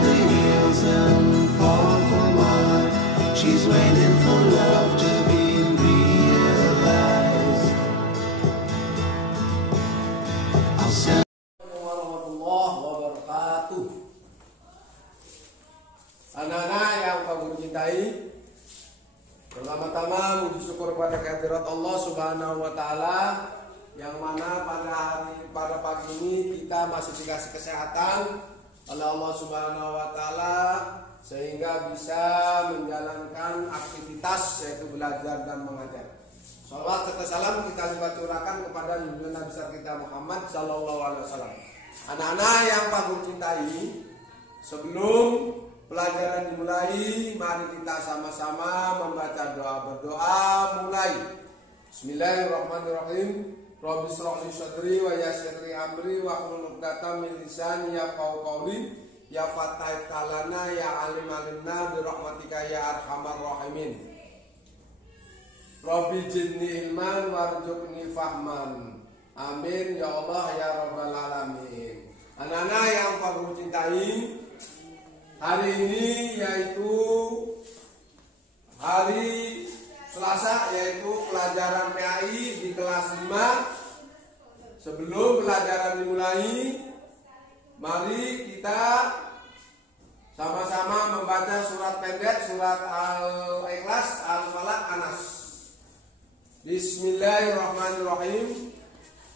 the hills and fall for mud. She's waiting for love to be realized. I'll send Warahmatullahi wabarakatuh. Anak-anak yang kami cintai, pertama-tama puji syukur kepada kehadirat Allah Subhanahu wa taala yang mana pada pagi ini kita masih dikasih kesehatan oleh Allah Subhanahu wa taala sehingga bisa menjalankan aktivitas yaitu belajar dan mengajar. Salawat serta salam kita curahkan kepada junjungan Nabi besar kita Muhammad sallallahu alaihi wasallam. Anak-anak yang kami cintai, sebelum pelajaran dimulai, mari kita sama-sama membaca doa berdoa mulai. Bismillahirrahmanirrahim. Rabbi shrah li sadri wa yassir li amri wa hlul 'uqdatam min lisani yafqahu qawli. Ya Fatah talana ya alim alimna bi rahmatika ya arhamar rahimin. Rabbi zidni ilman warzuqni fahman. Amin ya Allah ya rabbal alamin. Anak-anak yang kami cintai, hari ini yaitu hari Selasa, yaitu pelajaran PAI di kelas 5. Sebelum pelajaran dimulai, mari kita sama-sama membaca surat pendek, surat Al-Ikhlas, Al-Falaq, An-Nas. Bismillahirrahmanirrahim.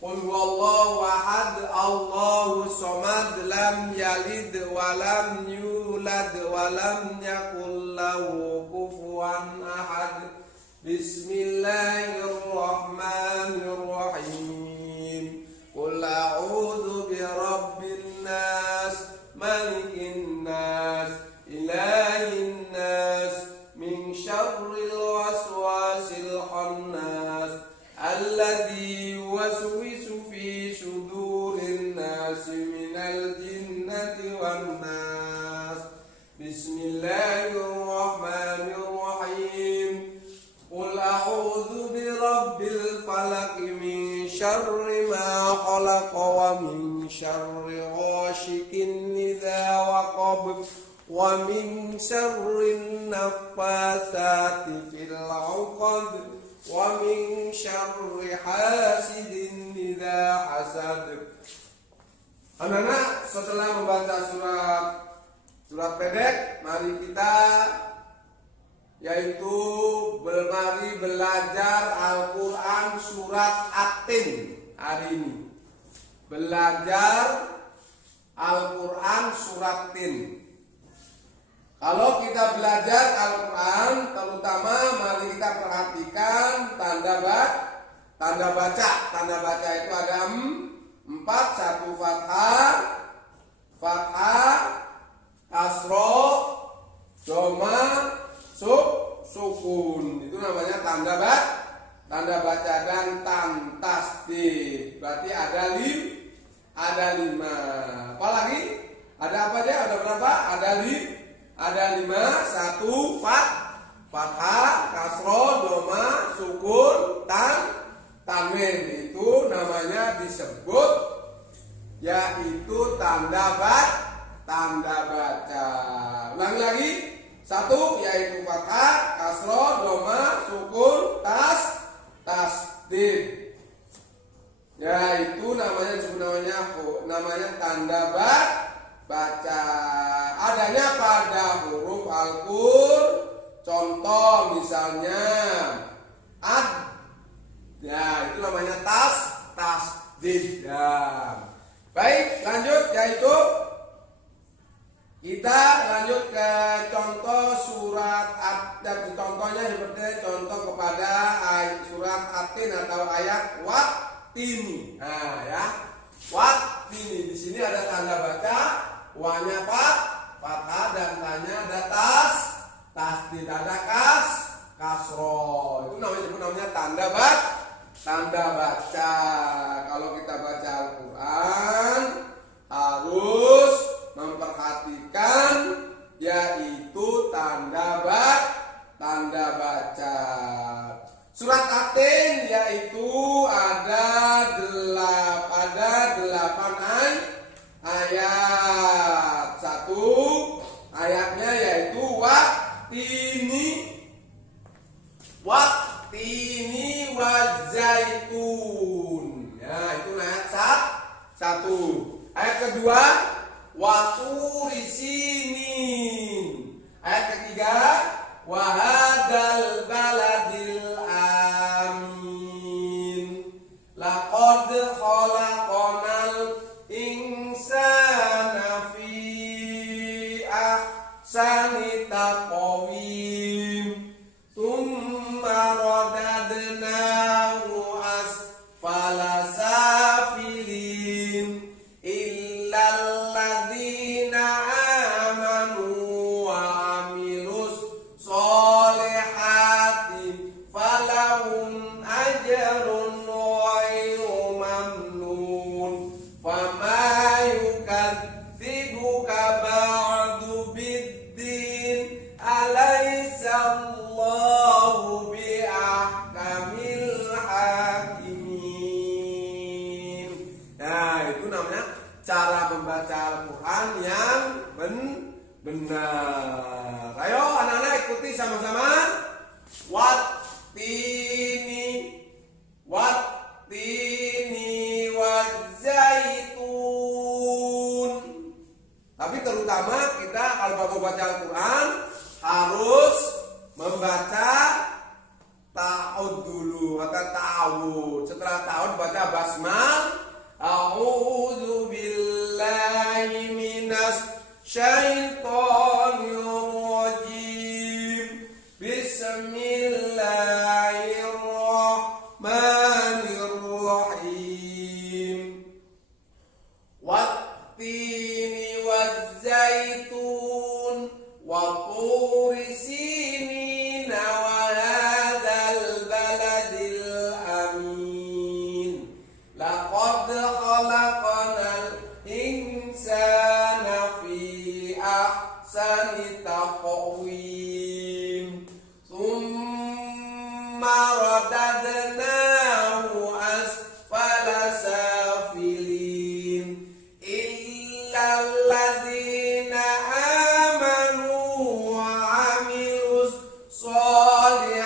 Qul huwallahu ahad, Allahu somad, lam yalid wa lam yulad wa lam yakul lahu kufuwan ahad. Bismillahirrahmanirrahim. Qul a'udzu birabbin nas, malikin nas, ilahin nas, min syarril waswasil khannas, alladzi yuwaswisu fi sudurin nas minal jinnati wan nas. Bismillahirrahmanirrahim. Qul a'udzu birabbil falaq, min syarri ma khalaq wa min syarri ghasyikin idza waqab wa min syarri naffasati fil 'uqad wa min syarri hasidin idza hasad. Anak-anak, setelah membaca surat pendek, mari kita yaitu mari belajar Al-Quran surat At-Tin hari ini. Belajar Al-Quran surat Tin. Kalau kita belajar Al-Quran, terutama mari kita perhatikan tanda baca. Tanda baca itu ada 4, 1 fathah, kasro, doma, sukun. Itu namanya tanda baca. Dan tan tasdid, berarti ada 5. Apalagi ada apa aja? Ada berapa? Ada 5. 1 fathah, kasro, doma, sukun, tanwin. Itu namanya disebut yaitu tanda baca. Ulangi lagi. 1 yaitu fathah, kasro, doma, sukun, tasdid. Yaitu namanya tanda baca. Adanya pada huruf Al-Qur'an. Contoh misalnya ad. Ya, itu namanya tasdid. Ya. Baik, lanjut yaitu kita lanjut ke contoh surat dan contohnya seperti contoh kepada surat At-Tin atau ayat Wat-Tini. Nah, ya. Wat-Tini. Di sini ada tanda baca, wa-nya fathah dan ta-nya ada tasdid, ada kasro. Itu namanya tanda baca. Kalau kita baca Al-Quran harus memperhatikan yaitu tanda baca. Surat At-Tin yaitu ada 8 ayat. 1 wa turi sinin. Ayat ketiga, wa hadzal baladil amin. Laqad khalaqnal insana fi ahsani taqwim. Tsumma radadnahu asfala safilin. Illal ladzina amanu wa amilus solihati falahum ajrun ghairu mamnun. Fama yukadzibuka ba'du biddin. Alaysa Allahu biahkamil hakimin. Nah, itu namanya cara membaca Al-Quran yang benar. Ayo anak-anak ikuti sama-sama. Wattini wazzaitun. Tapi terutama kita kalau mau baca Al-Quran harus membaca ta'awud dulu, maka ta'awud. Setelah ta'awud baca basmal. A'udzu billahi minas syaitonir rajim. Bismillahirrahmanirrahim. Wattini wazzaitun wa turi sinin wa hadzal baladil amin. Laqad khalaqnal insana fi ahsani taqwim. Tsumma radadnahu asfala safilin. Illal ladzina amanu wa amilus solihati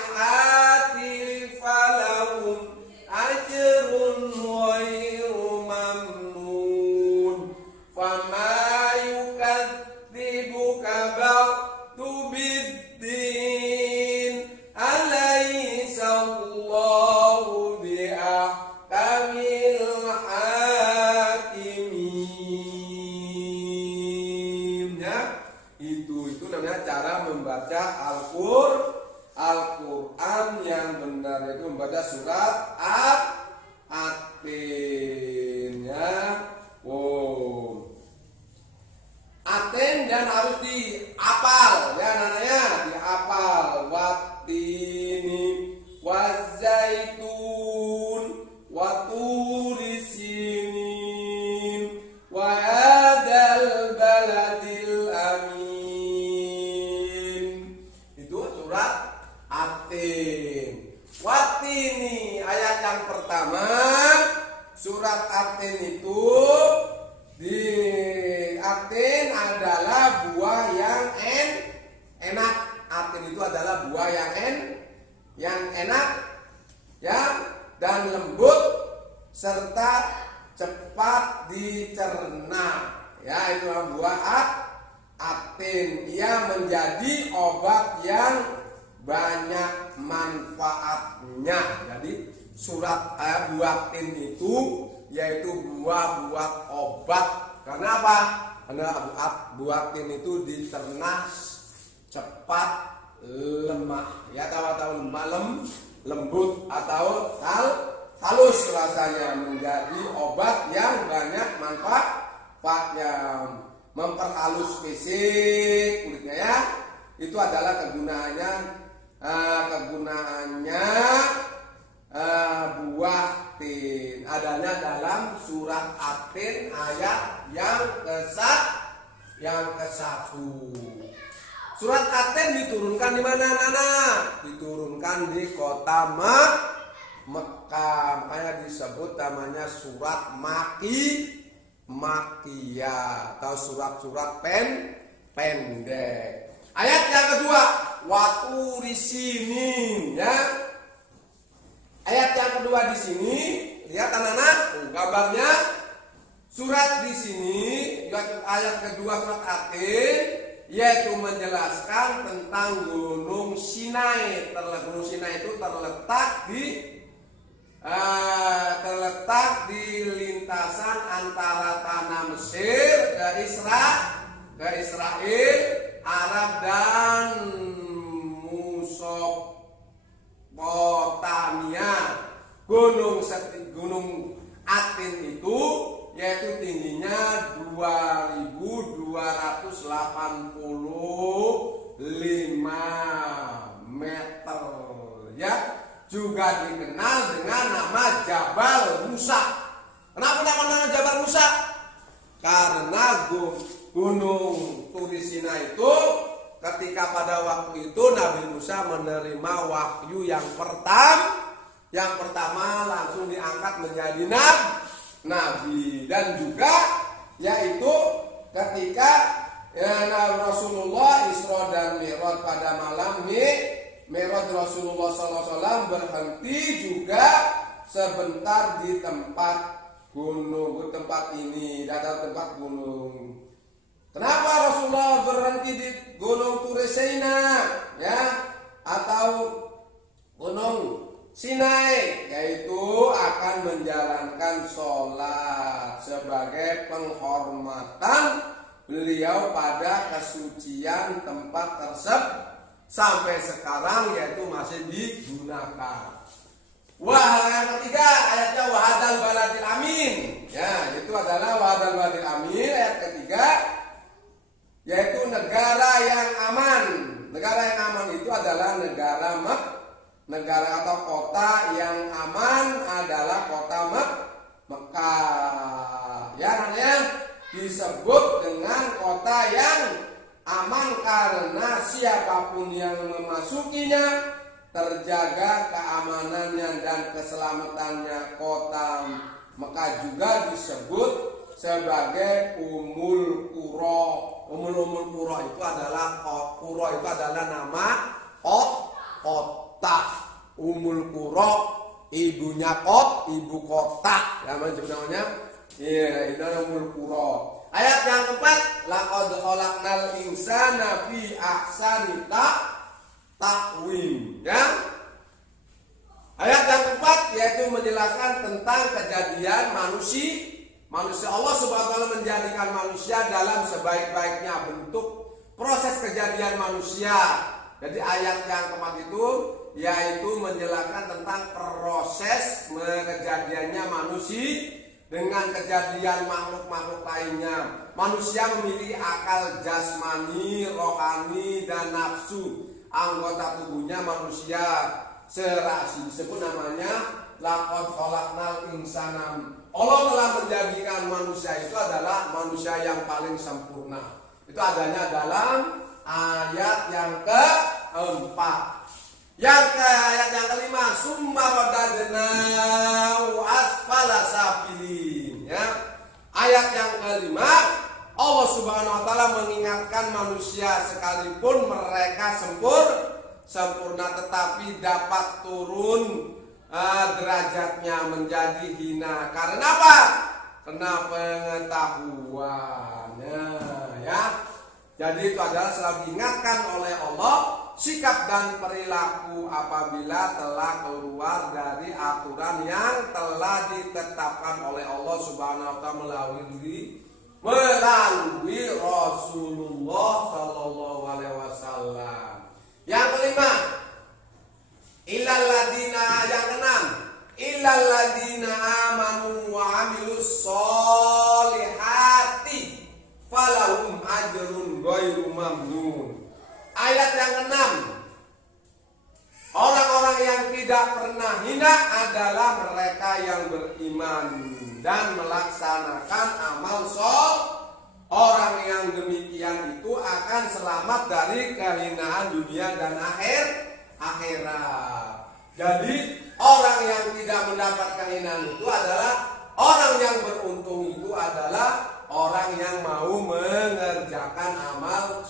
falahum ajrun ghairu mamnun. Fama yukadzibuka ba'du biddin. Alaysa Allahu biahkamil hakimin. Ya, itu namanya cara membaca Al-Quran yang benar, itu membaca surat At-Tin. Ya, Aten dan harus dihafal ya anak-anaknya, dihafal. Wattini wazzaitun wa turi sinin wa hadzal baladil amin. Itu surat At-Tin. Wattini ayat yang pertama. Surat At-Tin itu At-Tin adalah buah yang enak. At-Tin itu adalah buah yang enak ya, dan lembut serta cepat dicerna. Ya, itu buah At-Tin. Ia menjadi obat yang banyak manfaatnya. Jadi surat buah Tin itu yaitu buah buat obat. Karena apa? Karena buah Tin itu dicerna cepat, lemah. Ya, tahu lembut atau halus rasanya, menjadi obat yang banyak manfaatnya. Memperhalus fisik kulitnya ya. Itu adalah kegunaannya buah Tin. Adanya dalam surat At-Tin ayat yang ke-1. Surat At-Tin diturunkan di mana, anak-anak? Diturunkan di kota Mekah. Makanya disebut namanya surat Makiyah atau surat-surat pendek. Ayat yang kedua, wa turi sinin ya. Ayat yang kedua di sini, lihat anak-anak, gambarnya surat di sini ayat kedua surat Atin, yaitu menjelaskan tentang Gunung Sinai. Gunung Sinai itu terletak di lintasan antara tanah Mesir ke Israel, Arab dan Mesopotamia. Gunung Atin itu yaitu tingginya 2.285 meter, ya, juga dikenal dengan nama Jabal Musa. Kenapa nama Jabal Musa? Karena Gunung Turi Sinai itu ketika pada waktu itu Nabi Musa menerima wahyu yang pertama langsung diangkat menjadi nabi, dan juga yaitu ketika Rasulullah Isra dan Mi'raj pada malam Mi'raj Rasulullah SAW berhenti juga sebentar di tempat ini, dalam tempat gunung. Kenapa Rasulullah berhenti di Gunung Turi Sinai, ya, atau Gunung Sinai, yaitu akan menjalankan sholat sebagai penghormatan beliau pada kesucian tempat tersebut sampai sekarang, yaitu masih digunakan. Yang ketiga ayatnya wahadal baladil amin, ya, itu adalah wahadal baladil amin. Ayat ketiga yaitu negara yang aman. Negara yang aman itu adalah negara atau kota yang aman adalah kota Mekah. Ya, namanya disebut dengan kota yang aman karena siapapun yang memasukinya terjaga keamanannya dan keselamatannya. Kota Mekah juga disebut sebagai Ummul Qura. Ummul Qura itu adalah nama kota. Ummul Qura ibunya ibu kota. Namanya iya, itu Ummul Qura. Ayat yang keempat, laqad khalaqnal insana fi ahsani taqwim, ya. Ayat yang keempat yaitu menjelaskan tentang kejadian manusia. Allah Subhanahu wa taala menjadikan manusia dalam sebaik-baiknya bentuk proses kejadian manusia. Jadi ayat yang keempat itu yaitu menjelaskan tentang proses kejadiannya manusia dengan kejadian makhluk-makhluk lainnya. Manusia memiliki akal jasmani, rohani, dan nafsu. Anggota tubuhnya manusia serasi disebut namanya laqad khalaqnal insana. Allah telah menjadikan manusia itu adalah manusia yang paling sempurna. Itu adanya dalam ayat yang keempat. Ayat yang kelima, summa radadnahu asfala safilin, ya. Ayat yang kelima, Allah Subhanahu wa taala mengingatkan manusia sekalipun mereka sempurna tetapi dapat turun derajatnya menjadi hina. Karena apa? Karena pengetahuannya, ya. Jadi itu adalah selalu diingatkan oleh Allah sikap dan perilaku apabila telah keluar dari aturan yang telah ditetapkan oleh Allah Subhanahu wa taala melalui Rasulullah sallallahu alaihi wasallam. Yang kelima, yang keenam, illal ladina amanu wa amilus solihati falahum ajrun ghairu mamnun. Ayat yang keenam, orang-orang yang tidak pernah hina adalah mereka yang beriman dan melaksanakan amal soleh. Orang yang demikian itu akan selamat dari kehinaan dunia dan akhirat. Jadi orang yang tidak mendapat kehinaan itu adalah orang yang beruntung, itu adalah orang yang mau mengerjakan amal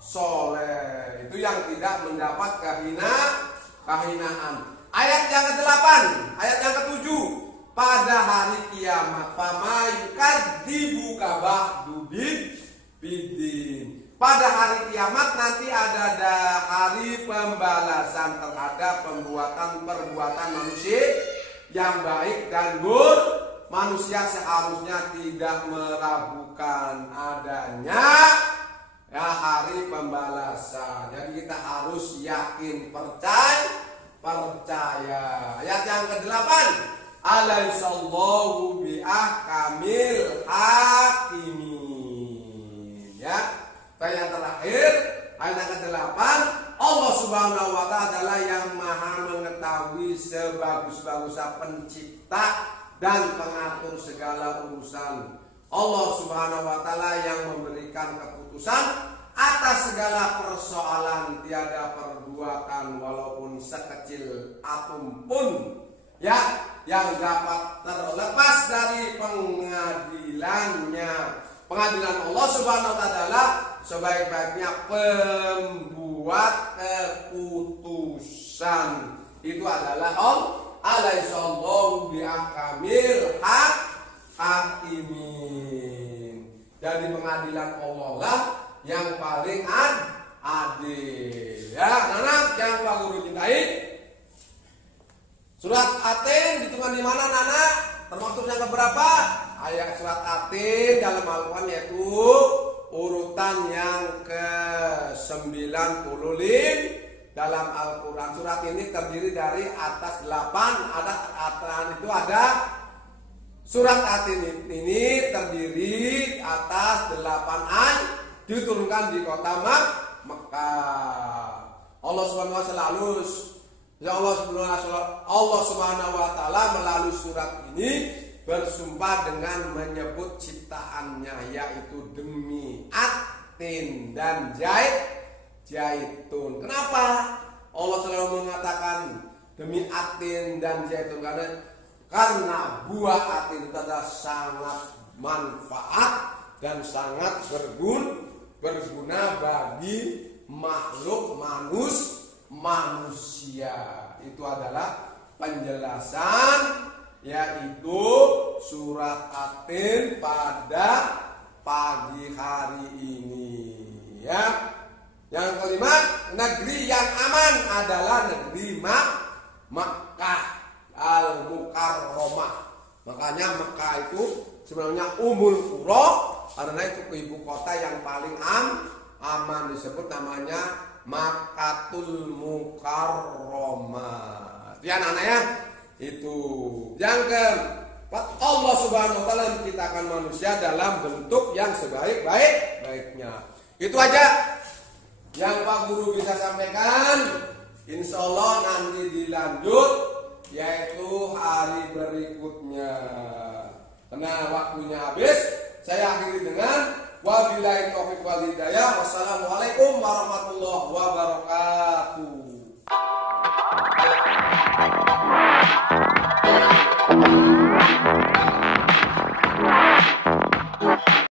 soleh. Itu yang tidak mendapat kehinaan. Ayat yang ke-8, ayat yang ke-7. pada hari kiamat. Fama yukadzibuka ba'du bidin. Pada hari kiamat nanti ada hari pembalasan terhadap perbuatan manusia yang baik dan buruk. Manusia seharusnya tidak meragukan adanya hari pembalasan. Jadi kita harus yakin, percaya. Ayat yang ke-8. Alaihissallahu biahkamil hakimin. Ya. Dan yang terakhir, ayat yang ke-8, Allah Subhanahu wa ta'ala adalah yang maha mengetahui sebagus-bagusnya pencipta dan pengatur segala urusan. Allah Subhanahu wa ta'ala yang memberikan keputusan atas segala persoalan, tiada perbuatan walaupun sekecil atom pun ya yang dapat terlepas dari pengadilannya. Pengadilan Allah Subhanahu wa ta'ala sebaik-baiknya pembuat keputusan. Itu adalah Alaihissallahu biahkamil hakimin. Jadi pengadilan Allah lah yang paling adil. Ya, Nana yang Pak Guru cintai. Surat Atin ditulis di mana, Nana? Termasuk yang keberapa? Ayat surat Atin dalam Al-Quran yaitu urutan yang ke-95 dalam Al-Quran. Surat ini terdiri dari atas 8 ada surat Atin ini terdiri atas 8 ayat diturunkan di kota Mekah. Allah Subhanahu wa ta'ala melalui surat ini bersumpah dengan menyebut ciptaannya, yaitu demi Atin dan Zaitun. Kenapa Allah selalu mengatakan demi Atin dan Zaitun? Karena buah Atin itu adalah sangat manfaat dan sangat berguna bagi makhluk manusia. Itu adalah penjelasan yaitu surat Atin pada pagi hari ini ya. Yang kelima, negeri yang aman adalah negeri Makkah Al-Mukarramah. Makanya Makkah itu sebenarnya Ummul Qura karena itu ibu kota yang paling aman, disebut namanya Makkatul Mukarramah. Ya anak-anak ya. Itu yang keempat, Allah Subhanahu wa ta'ala menciptakan manusia dalam bentuk yang sebaik-baiknya. Itu aja yang Pak Guru bisa sampaikan. Insya Allah nanti dilanjut yaitu hari berikutnya. Karena waktunya habis, saya akhiri dengan wabillahi taufiq wal hidayah. Wassalamualaikum warahmatullahi wabarakatuh.